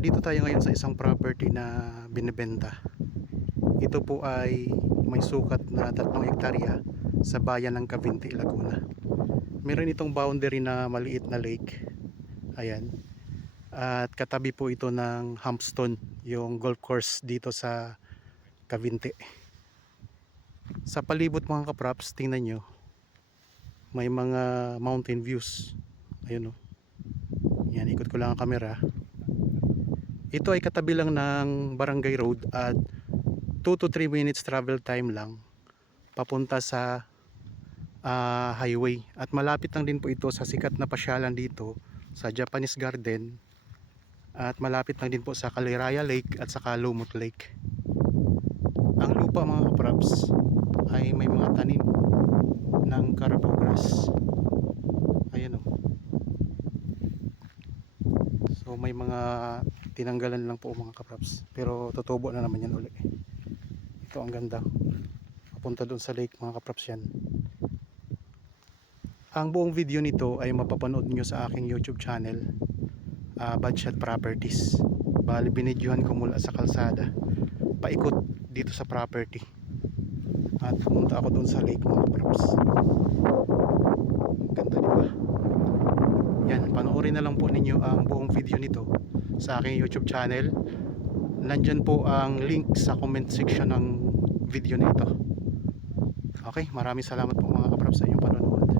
Dito tayo ngayon sa isang property na binebenta. Ito po ay may sukat na 3 hektarya sa bayan ng Cavinti, Laguna. Meron itong boundary na maliit na lake. Ayan. At katabi po ito ng Hampstone, yung golf course dito sa Cavinti. Sa palibot mga kaprops, tingnan nyo. May mga mountain views. Ayun o. Yan, ikot ko lang ang camera. Ito ay katabi lang ng Barangay Road at 2 to 3 minutes travel time lang papunta sa highway. At malapit lang din po ito sa sikat na pasyalan dito sa Japanese Garden. At malapit lang din po sa Caliraya Lake at sa Lumut Lake. Ang lupa mga kaprops ay may mga tanim ng Carabao grass. Ayan o. So may mga tinanggalan lang po mga kaprops, pero tutubo na naman yan uli. Ito ang ganda, papunta doon sa lake mga kaprops yan. Ang buong video nito ay mapapanood nyo sa aking YouTube channel, Budshot Properties. Bali binidyohan ko mula sa kalsada paikot dito sa property at pumunta ako doon sa lake mga kaprops. Ganda diba? Yan, panoorin na lang po ninyo ang buong video nito sa aking YouTube channel. Nandyan po ang link sa comment section ng video nito. Okay, maraming salamat po mga kaprops sa inyong panonood.